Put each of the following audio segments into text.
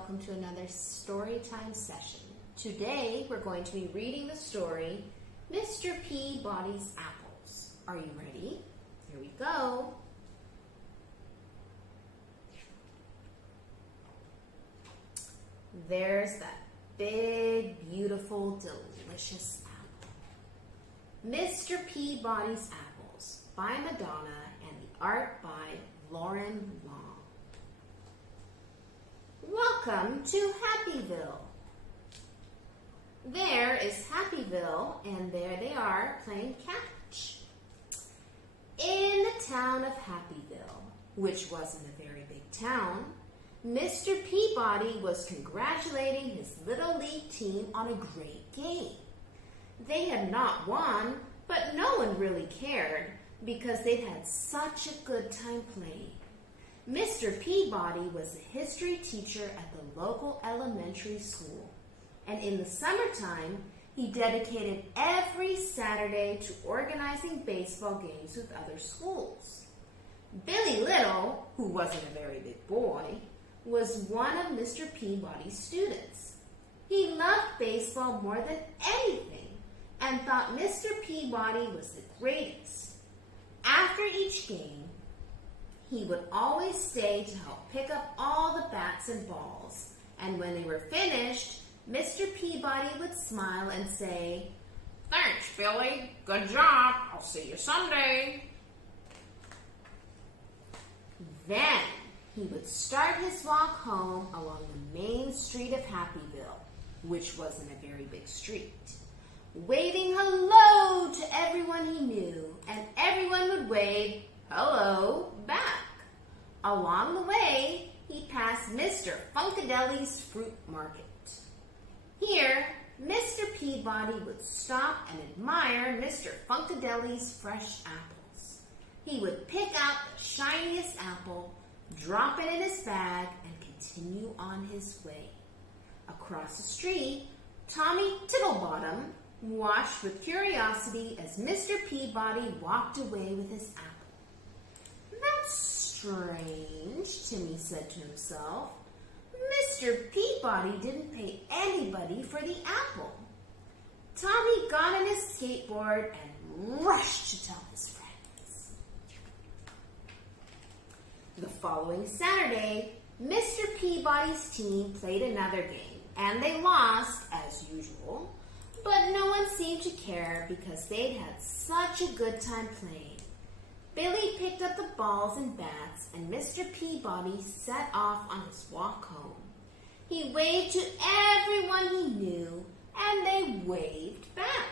welcome to another story time session. Today we're going to be reading the story, Mr. Peabody's Apples. Are you ready? Here we go. There's that big, beautiful, delicious apple. Mr. Peabody's Apples by Madonna and the art by Lauren Long. Welcome to Happyville. There is Happyville, and there they are playing catch. In the town of Happyville, which wasn't a very big town, Mr. Peabody was congratulating his Little League team on a great game. They had not won, but no one really cared because they'd had such a good time playing. Mr. Peabody was a history teacher at the local elementary school, and in the summertime, he dedicated every Saturday to organizing baseball games with other schools. Billy Little, who wasn't a very big boy, was one of Mr. Peabody's students. He loved baseball more than anything and thought Mr. Peabody was the greatest. After each game, he would always stay to help pick up all the bats and balls, and when they were finished, Mr. Peabody would smile and say, "Thanks, Billy. Good job. I'll see you someday." Then he would start his walk home along the main street of Happyville, which wasn't a very big street, waving hello to everyone he knew, and everyone would wave hello back. Along the way, he passed Mr. Funkadeli's fruit market. Here, Mr. Peabody would stop and admire Mr. Funkadeli's fresh apples. He would pick out the shiniest apple, drop it in his bag, and continue on his way. Across the street, Tommy Tittlebottom watched with curiosity as Mr. Peabody walked away with his apple. "That's strange," Timmy said to himself. "Mr. Peabody didn't pay anybody for the apple." Tommy got on his skateboard and rushed to tell his friends. The following Saturday, Mr. Peabody's team played another game, and they lost, as usual, but no one seemed to care because they'd had such a good time playing. Billy picked up the balls and bats, and Mr. Peabody set off on his walk home. He waved to everyone he knew, and they waved back.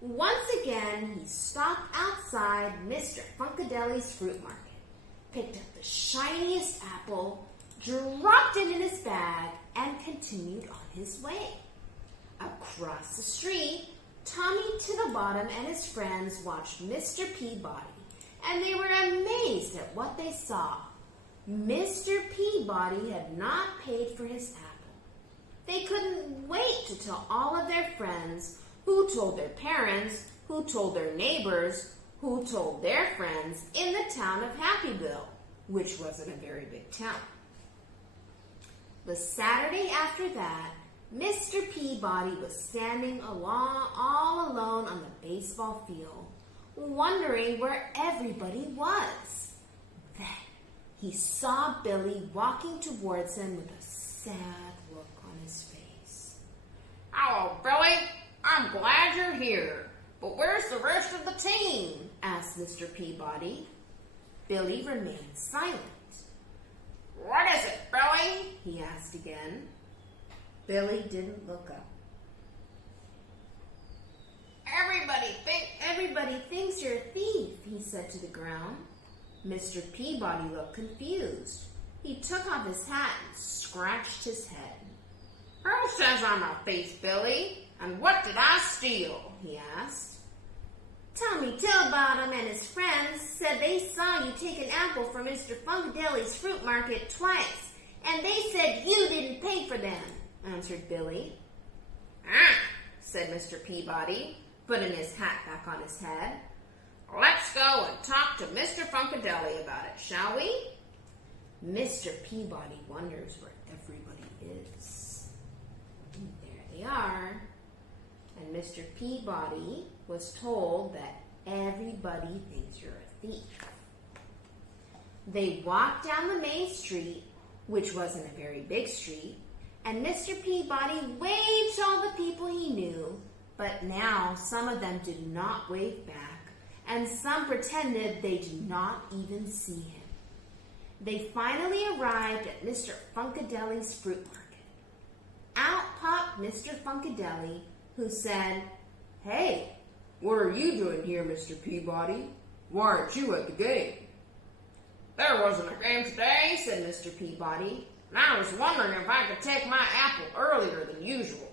Once again, he stopped outside Mr. Funkadeli's fruit market, picked up the shiniest apple, dropped it in his bag, and continued on his way. Across the street, Tommy Tittlebottom and his friends watched Mr. Peabody, and they were amazed at what they saw. Mr. Peabody had not paid for his apple. They couldn't wait to tell all of their friends, who told their parents, who told their neighbors, who told their friends in the town of Happyville, which wasn't a very big town. The Saturday after that, Mr. Peabody was standing all alone on the baseball field, wondering where everybody was. Then he saw Billy walking towards him with a sad look on his face. "Hello, Billy. I'm glad you're here. But where's the rest of the team?" asked Mr. Peabody. Billy remained silent. "What is it, Billy?" he asked again. Billy didn't look up. Everybody thinks you're a thief," he said to the ground. Mr. Peabody looked confused. He took off his hat and scratched his head. "Who says I'm a thief, Billy? And what did I steal?" he asked. "Tommy Tittlebottom and his friends said they saw you take an apple from Mr. Funkadeli's fruit market twice, and they said you didn't pay for them," answered Billy. "Ah," said Mr. Peabody, putting his hat back on his head. "Let's go and talk to Mr. Funkadeli about it, shall we?" Mr. Peabody wonders where everybody is. And there they are. And Mr. Peabody was told that everybody thinks you're a thief. They walked down the main street, which wasn't a very big street, and Mr. Peabody waved to all the people he knew, but now some of them did not wave back, and some pretended they did not even see him. They finally arrived at Mr. Funkadeli's fruit market. Out popped Mr. Funkadeli, who said, "Hey, what are you doing here, Mr. Peabody? Why aren't you at the game?" "There wasn't a game today," said Mr. Peabody, "and I was wondering if I could take my apple earlier than usual."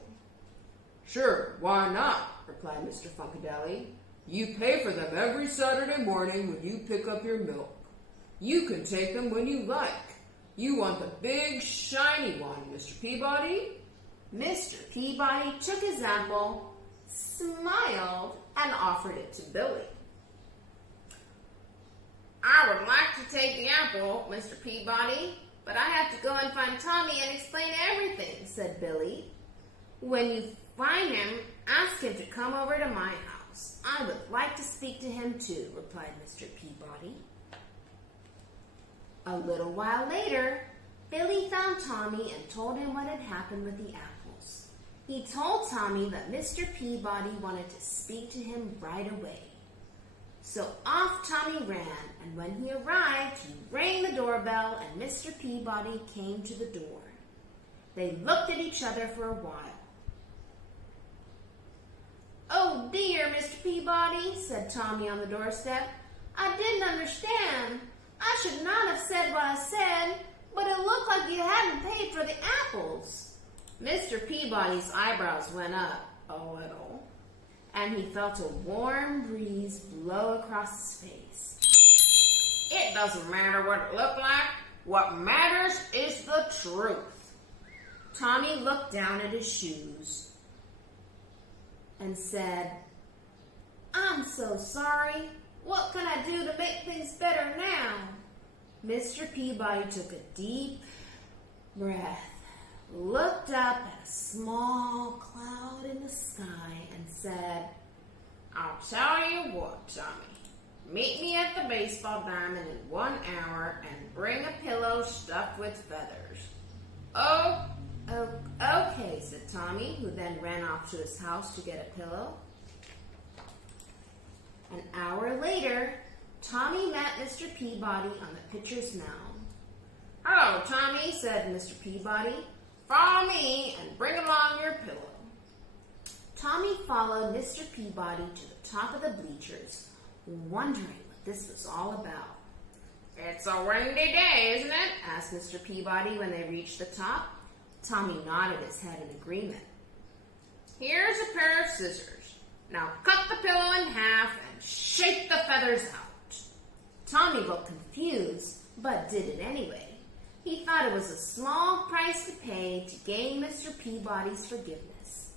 "Sure, why not?" replied Mr. Funkadeli. "You pay for them every Saturday morning when you pick up your milk. You can take them when you like. You want the big, shiny one, Mr. Peabody?" Mr. Peabody took his apple, smiled, and offered it to Billy. "I would like to take the apple, Mr. Peabody, but I have to go and find Tommy and explain everything," said Billy. "When you find him, ask him to come over to my house. I would like to speak to him too," replied Mr. Peabody. A little while later, Billy found Tommy and told him what had happened with the apples. He told Tommy that Mr. Peabody wanted to speak to him right away. So off Tommy ran, and when he arrived, he rang the doorbell and Mr. Peabody came to the door. They looked at each other for a while. "Oh dear, Mr. Peabody," said Tommy on the doorstep. "I didn't understand. I should not have said what I said, but it looked like you hadn't paid for the apples." Mr. Peabody's eyebrows went up a little, and he felt a warm breeze blow across his face. "It doesn't matter what it looked like. What matters is the truth." Tommy looked down at his shoes and said, "I'm so sorry. What can I do to make things better now?" Mr. Peabody took a deep breath, looked up at a small cloud in the sky, and said, "I'll tell you what, Tommy. Meet me at the baseball diamond in 1 hour and bring a pillow stuffed with feathers." Oh, okay, said Tommy, who then ran off to his house to get a pillow. An hour later, Tommy met Mr. Peabody on the pitcher's mound. "Hello, Tommy," said Mr. Peabody. "Follow me and bring along your pillow." Tommy followed Mr. Peabody to the top of the bleachers, wondering what this was all about. "It's a windy day, isn't it?" asked Mr. Peabody when they reached the top. Tommy nodded his head in agreement. "Here's a pair of scissors. Now cut the pillow in half and shake the feathers out." Tommy looked confused, but did it anyway. He thought it was a small price to pay to gain Mr. Peabody's forgiveness.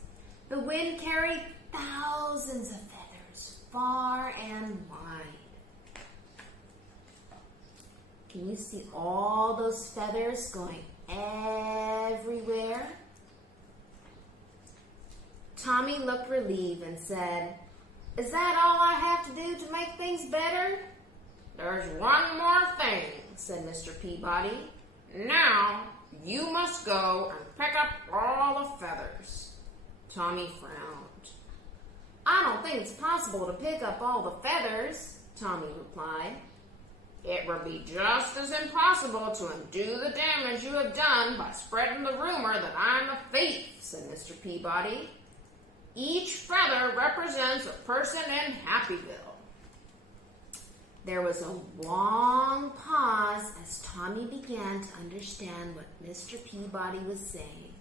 The wind carried thousands of feathers far and wide. Can you see all those feathers going everywhere? Tommy looked relieved and said, "Is that all I have to do to make things better?" "There's one more thing," said Mr. Peabody. "Now you must go and pick up all the feathers." Tommy frowned. "I don't think it's possible to pick up all the feathers," Tommy replied. "It would be just as impossible to undo the damage you have done by spreading the rumor that I'm a thief," said Mr. Peabody. "Each feather represents a person in Happyville." There was a long pause as Tommy began to understand what Mr. Peabody was saying.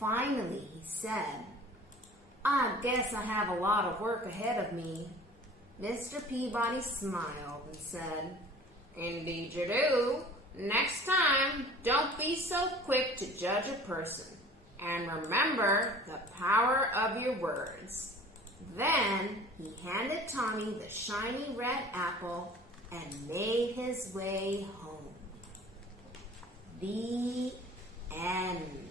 Finally, he said, "I guess I have a lot of work ahead of me." Mr. Peabody smiled and said, "Indeed you do. Next time, don't be so quick to judge a person. And remember the power of your words." Then he handed Tommy the shiny red apple and made his way home. The end.